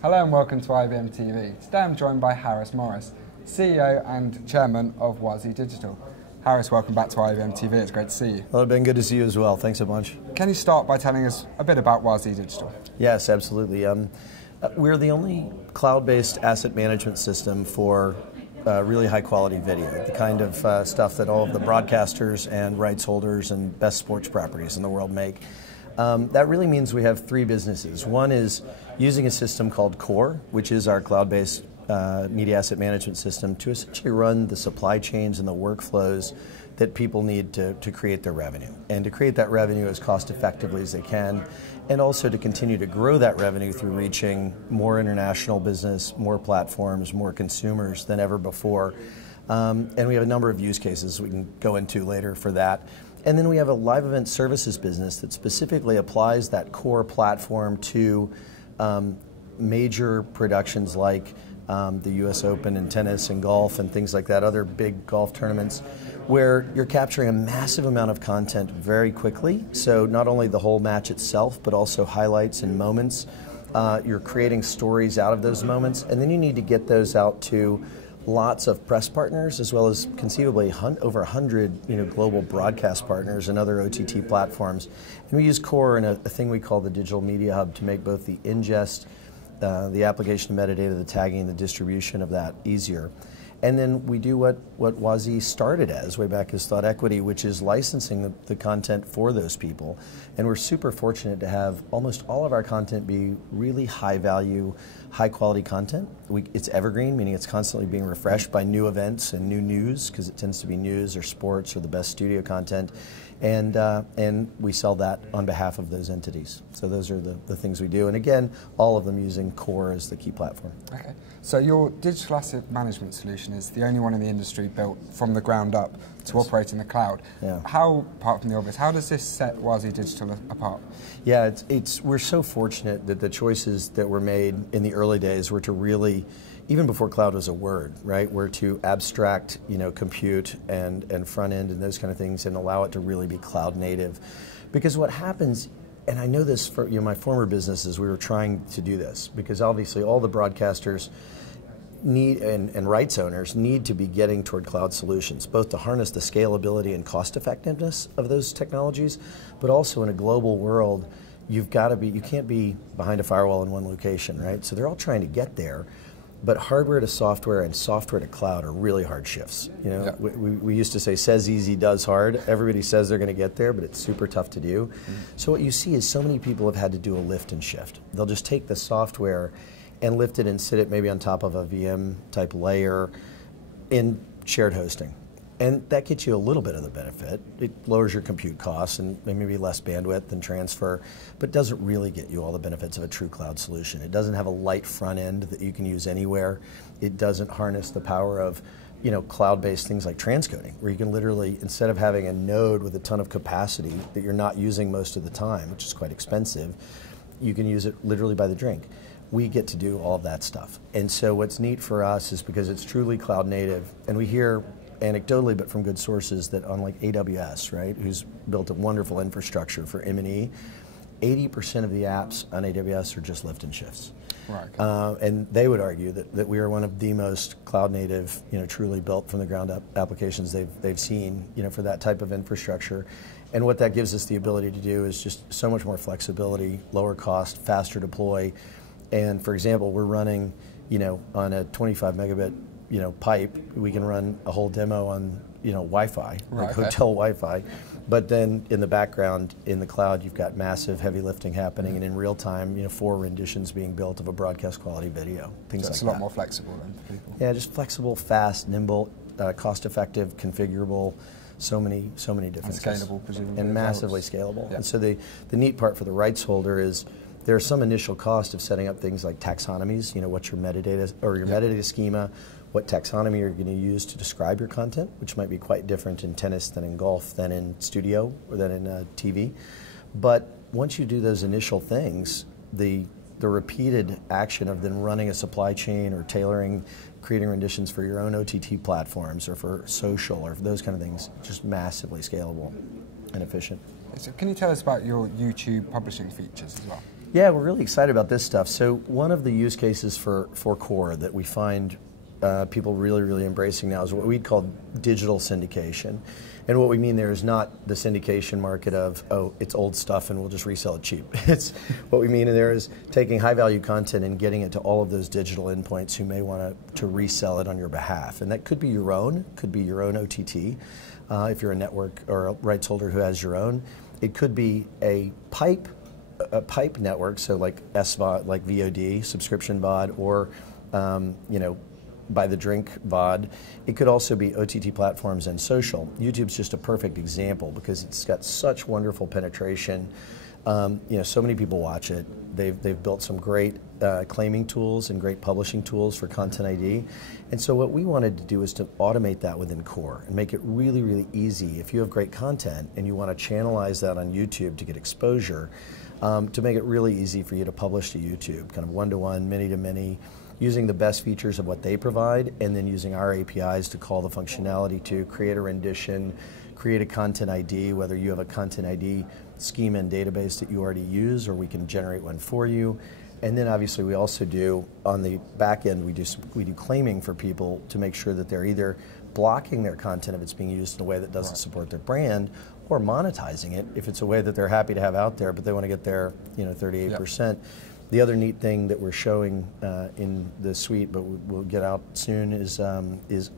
Hello and welcome to IABM TV. Today I'm joined by Harris Morris, CEO and Chairman of Wazee Digital. Harris, welcome back to IABM TV. It's great to see you. Well, it's been good to see you as well. Thanks a bunch. Can you start by telling us a bit about Wazee Digital? Yes, absolutely. We're the only cloud-based asset management system for really high-quality video, the kind of stuff that all of the broadcasters and rights holders and best sports properties in the world make. That really means we have three businesses. One is using a system called Core, which is our cloud-based media asset management system to essentially run the supply chains and the workflows that people need to create their revenue, and to create that revenue as cost effectively as they can, and also to continue to grow that revenue through reaching more international business, more platforms, more consumers than ever before. And we have a number of use cases we can go into later for that. And then we have a live event services business that specifically applies that core platform to major productions like the US Open in tennis and golf and things like that, other big golf tournaments, where you're capturing a massive amount of content very quickly. So not only the whole match itself, but also highlights and moments. You're creating stories out of those moments, and then you need to get those out to lots of press partners, as well as conceivably over 100 global broadcast partners and other OTT platforms. And we use Core in a thing we call the Digital Media Hub to make both the ingest, the application of metadata, the tagging, the distribution of that easier. And then we do what Wazee started as way back as Thought Equity, which is licensing the content for those people. And we're super fortunate to have almost all of our content be really high value, high quality content. It's evergreen, meaning it's constantly being refreshed by new events and new news, because it tends to be news or sports or the best studio content. And we sell that on behalf of those entities. So those are the things we do. And again, all of them using Core as the key platform. Okay. So your digital asset management solution is the only one in the industry built from the ground up to operate in the cloud. Yeah. How, apart from the obvious, how does this set Wazee Digital apart? Yeah, we're so fortunate that the choices that were made in the early days were to really, even before cloud was a word, right, were to abstract, compute and front end and those kind of things and allow it to really be cloud native. Because what happens, and I know this for my former businesses, we were trying to do this, because obviously all the broadcasters need and rights owners need to be getting toward cloud solutions, both to harness the scalability and cost effectiveness of those technologies, but also in a global world, you can't be behind a firewall in one location, right? So they're all trying to get there. But hardware to software and software to cloud are really hard shifts. Yeah. We used to say, says easy, does hard. Everybody says they're going to get there, but it's super tough to do. So what you see is so many people have had to do a lift and shift. They'll just take the software and lift it and sit it maybe on top of a VM type layer in shared hosting. And that gets you a little bit of the benefit. It lowers your compute costs and maybe less bandwidth and transfer, but doesn't really get you all the benefits of a true cloud solution. It doesn't have a light front end that you can use anywhere. It doesn't harness the power of cloud-based things like transcoding, where you can literally, instead of having a node with a ton of capacity that you're not using most of the time, which is quite expensive, you can use it literally by the drink. We get to do all of that stuff. And so what's neat for us is because it's truly cloud native, and we hear anecdotally, but from good sources, that unlike AWS, right, who's built a wonderful infrastructure for M&E, 80% of the apps on AWS are just lift and shifts. Right. And they would argue that we are one of the most cloud native, truly built from the ground up applications they've seen, for that type of infrastructure. And what that gives us the ability to do is just so much more flexibility, lower cost, faster deploy. And for example, we're running, on a 25 megabit pipe, we can run a whole demo on, Wi-Fi, like hotel Wi-Fi. But then in the background, in the cloud, you've got massive heavy lifting happening, and in real time, 4 renditions being built of a broadcast quality video, things like that. So it's a lot more flexible then for people. Yeah, just flexible, fast, nimble, cost-effective, configurable, so many different And scalable, presumably. And massively scalable. Yeah. And so the neat part for the rights holder is there's some initial cost of setting up things like taxonomies, what's your metadata, or your metadata schema, what taxonomy you're going to use to describe your content, which might be quite different in tennis than in golf, than in studio, or than in TV. But once you do those initial things, the repeated action of then running a supply chain or tailoring, creating renditions for your own OTT platforms or for social or for those kind of things, just massively scalable and efficient. So can you tell us about your YouTube publishing features as well? Yeah, we're really excited about this stuff. So one of the use cases for core that we find people really embracing now is what we'd call digital syndication. And what we mean there is not the syndication market of, oh, it's old stuff and we'll just resell it cheap. It's what we mean there is taking high value content and getting it to all of those digital endpoints who may want to resell it on your behalf. And that could be your own OTT, if you're a network or a rights holder who has your own. It could be a pipe network, so like SVOD, like VOD, subscription VOD, or by the drink VOD. It could also be OTT platforms and social. YouTube's just a perfect example because it's got such wonderful penetration. So many people watch it. They've built some great claiming tools and great publishing tools for Content ID. And so what we wanted to do is to automate that within core and make it really easy. If you have great content and you want to channelize that on YouTube to get exposure, to make it really easy for you to publish to YouTube, kind of one-to-one, many-to-many, using the best features of what they provide, and then using our APIs to call the functionality to create a rendition, create a content ID, whether you have a content ID schema and database that you already use, or we can generate one for you. And then obviously we also do, on the back end, we do claiming for people to make sure that they're either blocking their content if it's being used in a way that doesn't support their brand, or monetizing it if it's a way that they're happy to have out there, but they want to get their 38%. Yep. The other neat thing that we're showing in the suite, but we'll get out soon, is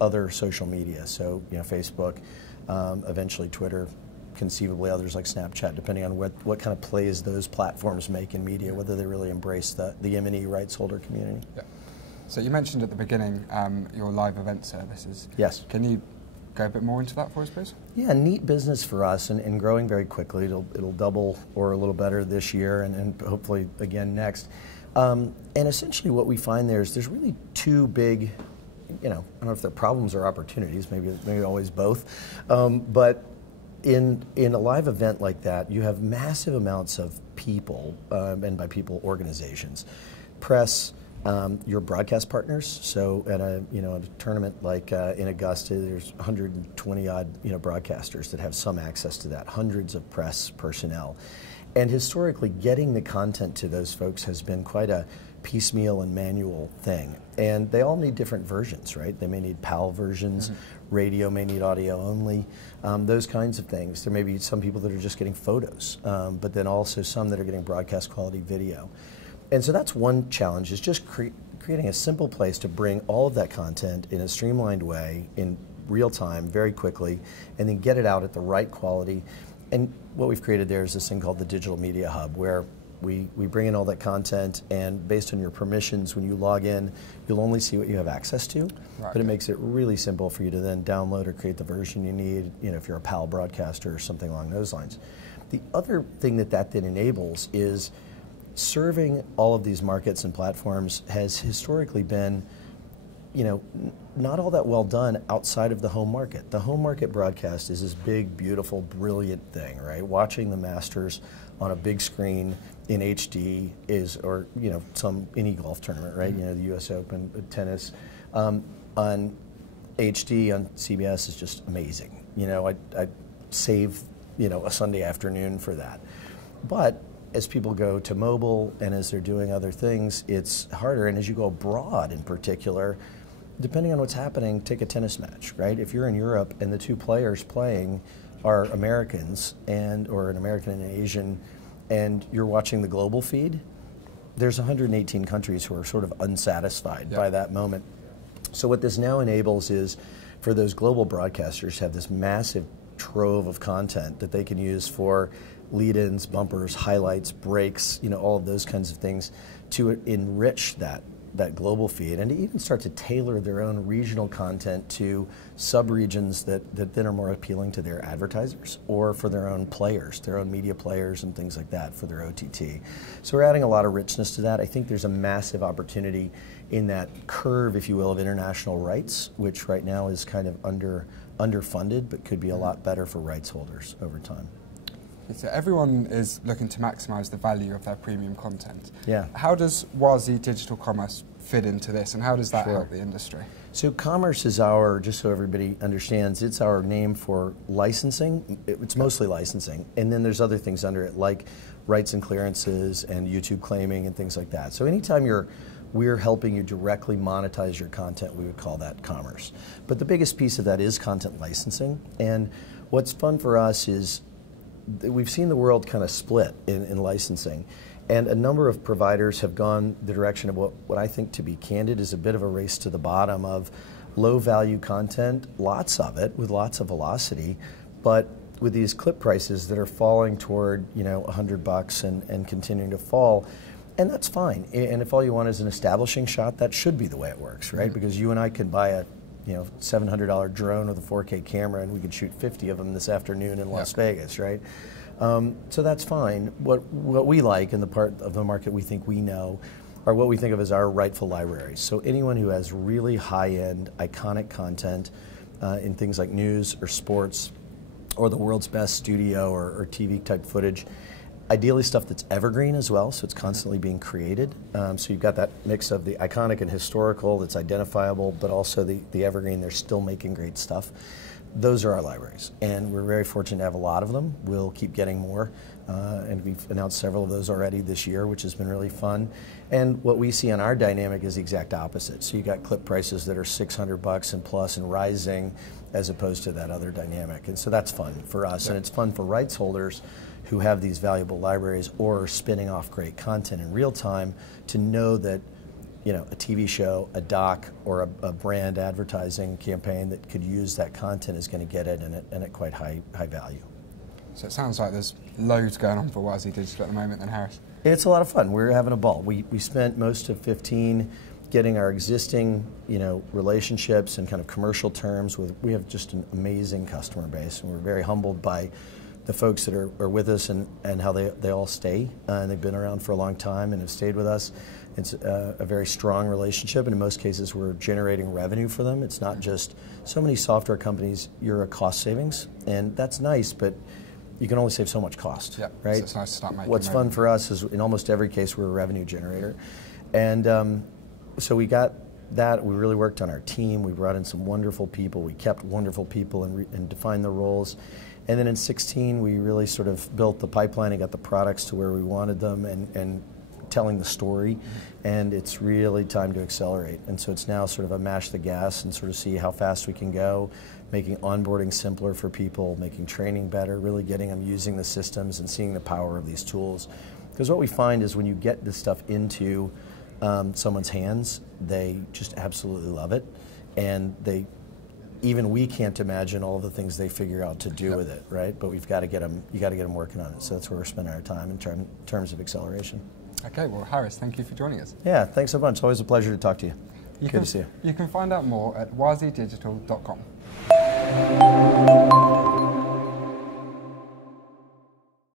other social media. So Facebook, eventually Twitter, conceivably others like Snapchat, depending on what kind of plays those platforms make in media, whether they really embrace the M&E rights holder community. Yeah. So you mentioned at the beginning your live event services. Yes. Can you go a bit more into that for us, please? Yeah, neat business for us and growing very quickly. It'll double or a little better this year and hopefully again next. And essentially what we find there's really two big, I don't know if they're problems or opportunities, maybe always both, but in a live event like that, you have massive amounts of people, and by people, organizations, press, your broadcast partners. So at a tournament like in Augusta, there's 120 odd broadcasters that have some access to that, hundreds of press personnel, and historically getting the content to those folks has been quite a piecemeal and manual thing. And they all need different versions, right? They may need PAL versions, radio may need audio only, those kinds of things. There may be some people that are just getting photos, but then also some that are getting broadcast quality video. And so that's one challenge, is just creating a simple place to bring all of that content in a streamlined way, in real time, very quickly, and then get it out at the right quality. And what we've created there is this thing called the Digital Media Hub, where we bring in all that content, and based on your permissions, when you log in, you'll only see what you have access to, right. But it makes it really simple for you to then download or create the version you need, if you're a PAL broadcaster or something along those lines. The other thing that then enables is serving all of these markets and platforms has historically been, not all that well done outside of the home market. The home market broadcast is this big, beautiful, brilliant thing, right? Watching the Masters on a big screen in HD or any golf tournament, right? The U.S. Open, tennis, on HD on CBS is just amazing. I save, a Sunday afternoon for that. But as people go to mobile and as they're doing other things, it's harder. And as you go abroad in particular, depending on what's happening, take a tennis match, right? If you're in Europe and the two players playing are Americans or an American and an Asian, and you're watching the global feed, there's 118 countries who are sort of unsatisfied by that moment. So what this now enables is for those global broadcasters to have this massive trove of content that they can use for lead-ins, bumpers, highlights, breaks, all of those kinds of things to enrich that global feed, and to even start to tailor their own regional content to sub-regions that then are more appealing to their advertisers or for their own players, their own media players and things like that for their OTT. So we're adding a lot of richness to that. I think there's a massive opportunity in that curve, if you will, of international rights, which right now is kind of underfunded, but could be a lot better for rights holders over time. So everyone is looking to maximise the value of their premium content. Yeah. How does Wazee Digital Commerce fit into this, and how does that help the industry? So commerce is our, just so everybody understands, it's our name for licensing. It's mostly licensing. And then there's other things under it, like rights and clearances and YouTube claiming and things like that. So anytime we're helping you directly monetize your content, we would call that commerce. But the biggest piece of that is content licensing. And what's fun for us is we've seen the world kind of split in licensing. And a number of providers have gone the direction of what I think, to be candid, is a bit of a race to the bottom of low-value content, lots of it, with lots of velocity, but with these clip prices that are falling toward, you know, $100 and continuing to fall. And that's fine. And if all you want is an establishing shot, that should be the way it works, right? Because you and I can buy a $700 drone with a 4K camera, and we could shoot 50 of them this afternoon in Las Vegas, right? So that's fine. What we like, in the part of the market we think we know, are what we think of as our rightful libraries. So anyone who has really high-end, iconic content in things like news or sports or the world's best studio or TV type footage, ideally stuff that's evergreen as well, so it's constantly being created. So you've got that mix of the iconic and historical that's identifiable, but also the evergreen, they're still making great stuff. Those are our libraries, and we're very fortunate to have a lot of them. We'll keep getting more, and we've announced several of those already this year, which has been really fun. And what we see on our dynamic is the exact opposite. So you got clip prices that are $600 and plus and rising, as opposed to that other dynamic. And so that's fun for us, and it's fun for rights holders who have these valuable libraries or are spinning off great content in real time to know that, you know, a TV show, a doc, or a brand advertising campaign that could use that content is going to get it, and at quite high value. So it sounds like there's loads going on for Wazee Digital at the moment then, Harris. It's a lot of fun. We're having a ball. We spent most of 15 getting our existing, you know, relationships and kind of commercial terms with. We have just an amazing customer base, and we're very humbled by the folks that are with us and how they all stay. And they've been around for a long time and have stayed with us. It's a very strong relationship, and in most cases we're generating revenue for them. It's not just, so many software companies, you're a cost savings, and that's nice, but you can only save so much cost, right? So it's nice to start making What's fun for us is in almost every case we're a revenue generator. And so we got that. We really worked on our team. We brought in some wonderful people. We kept wonderful people and defined the roles. And then in 16 we really sort of built the pipeline and got the products to where we wanted them and telling the story, and it's really time to accelerate. And so it's now sort of a mash the gas and sort of see how fast we can go, making onboarding simpler for people, making training better, really getting them using the systems and seeing the power of these tools. Because what we find is when you get this stuff into someone's hands, they just absolutely love it, and even we can't imagine all the things they figure out to do with it, right? But we've got to get them. You got to get them working on it. So that's where we're spending our time in terms of acceleration. Okay, well, Harris, thank you for joining us. Yeah, thanks a bunch. Always a pleasure to talk to you. Good to see you. You can find out more at wazeedigital.com.